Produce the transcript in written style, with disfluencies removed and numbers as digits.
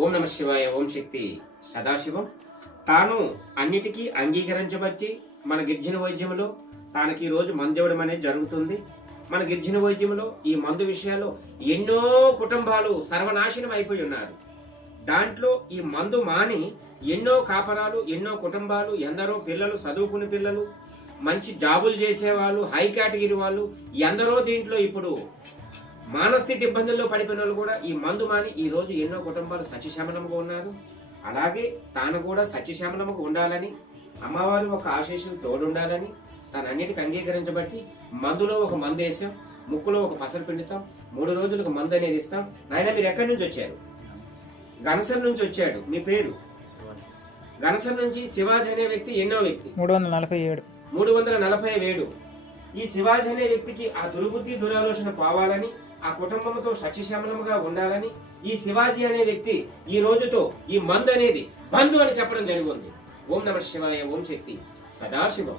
ఓం నమ శివాయ. ఓం శక్తి సదాశివం. తాను అన్నిటికీ అంగీకరించబచ్చి మన గిరిజన వైద్యంలో తానకి ఈ రోజు మందు ఇవ్వడం అనేది జరుగుతుంది. మన గిరిజన వైద్యంలో ఈ మందు విషయాల్లో ఎన్నో కుటుంబాలు సర్వనాశనం అయిపోయి ఉన్నారు. దాంట్లో ఈ మందు మాని ఎన్నో కాపరాలు, ఎన్నో కుటుంబాలు, ఎందరో పిల్లలు, చదువుకునే పిల్లలు, మంచి జాబులు చేసేవాళ్ళు, హై కేటగిరీ వాళ్ళు ఎందరో దీంట్లో ఇప్పుడు మానస్థితి ఇబ్బందుల్లో పడిపోయిన వాళ్ళు కూడా ఈ మందు మాని ఈ రోజు ఎన్నో కుటుంబాలు సత్యశమనముగా ఉన్నారు. అలాగే తాను కూడా సత్యశమనముగా ఉండాలని, అమ్మవారు ఒక ఆశీస్సులు తోడుండాలని తాను అన్నిటికీ అంగీకరించబట్టి మందులో ఒక మందు వేసాం, ముక్కులో ఒక పసరు పిండుతాం, 3 రోజులకు మందు అనేది ఇస్తాం. నాయన మీరు ఎక్కడి నుంచి వచ్చారు? గనసర్ నుంచి వచ్చాడు. మీ పేరు? గనసర్ నుంచి శివాజీ అనే వ్యక్తి ఎన్నో వ్యక్తి? 347. ఈ శివాజీ అనే వ్యక్తికి ఆ దుర్బుద్ధి దురాలోచన పోవాలని, ఆ కుటుంబంతో సత్యశమనముగా ఉండాలని ఈ శివాజీ అనే వ్యక్తి ఈ రోజుతో ఈ మందు అనేది బంధు అని చెప్పడం జరిగింది. ఓం నమ శివాయ. ఓం శక్తి సదాశివం.